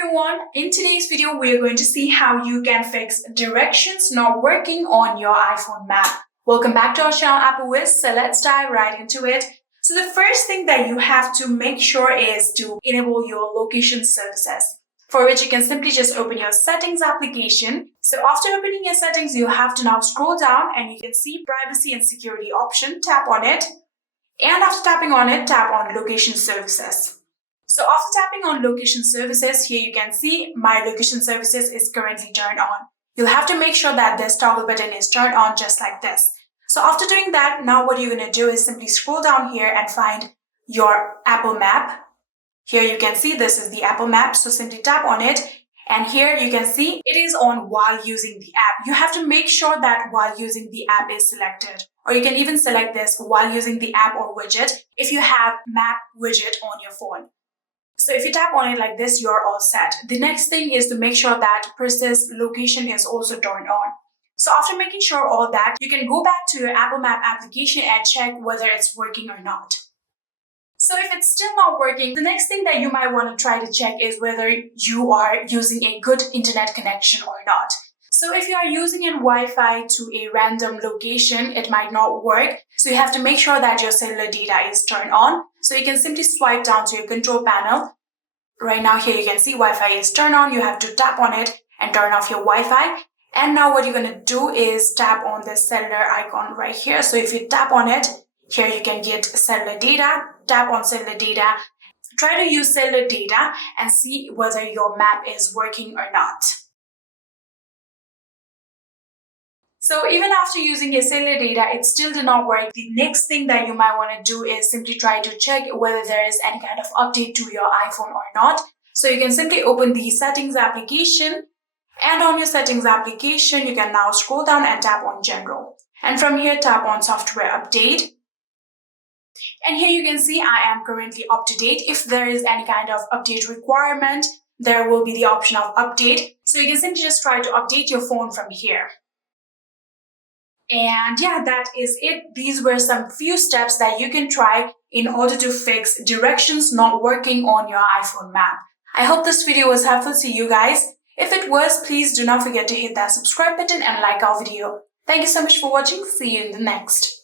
everyone, in today's video we are going to see how you can fix directions not working on your iPhone map. Welcome back to our channel Apple Whiz, so let's dive right into it. So the first thing that you have to make sure is to enable your location services, for which you can simply just open your settings application. So after opening your settings, you have to now scroll down and you can see privacy and security option, tap on it. And after tapping on it, tap on location services. So after tapping on location services, here you can see my location services is currently turned on. You'll have to make sure that this toggle button is turned on just like this. So after doing that, now what you're going to do is simply scroll down here and find your Apple map. Here you can see this is the Apple map. So simply tap on it. And here you can see it is on while using the app. You have to make sure that while using the app is selected. Or you can even select this while using the app or widget if you have map widget on your phone. So if you tap on it like this, you're all set. The next thing is to make sure that persist location is also turned on. So after making sure all that, you can go back to your Apple Map application and check whether it's working or not. So if it's still not working, the next thing that you might want to try to check is whether you are using a good internet connection or not. So if you are using a Wi-Fi to a random location, it might not work. So you have to make sure that your cellular data is turned on. So you can simply swipe down to your control panel. Right now here you can see Wi-Fi is turned on. You have to tap on it and turn off your Wi-Fi. And now what you're going to do is tap on the cellular icon right here. So if you tap on it, here you can get cellular data. Tap on cellular data. Try to use cellular data and see whether your map is working or not. So even after using your cellular data, it still did not work. The next thing that you might want to do is simply try to check whether there is any kind of update to your iPhone or not. So you can simply open the settings application, and on your settings application, you can now scroll down and tap on general. And from here, tap on software update. And here you can see I am currently up to date. If there is any kind of update requirement, there will be the option of update. So you can simply just try to update your phone from here. And yeah, that is it. These were some few steps that you can try in order to fix directions not working on your iPhone map. I hope this video was helpful to you guys. If it was, please do not forget to hit that subscribe button and like our video. Thank you so much for watching. See you in the next.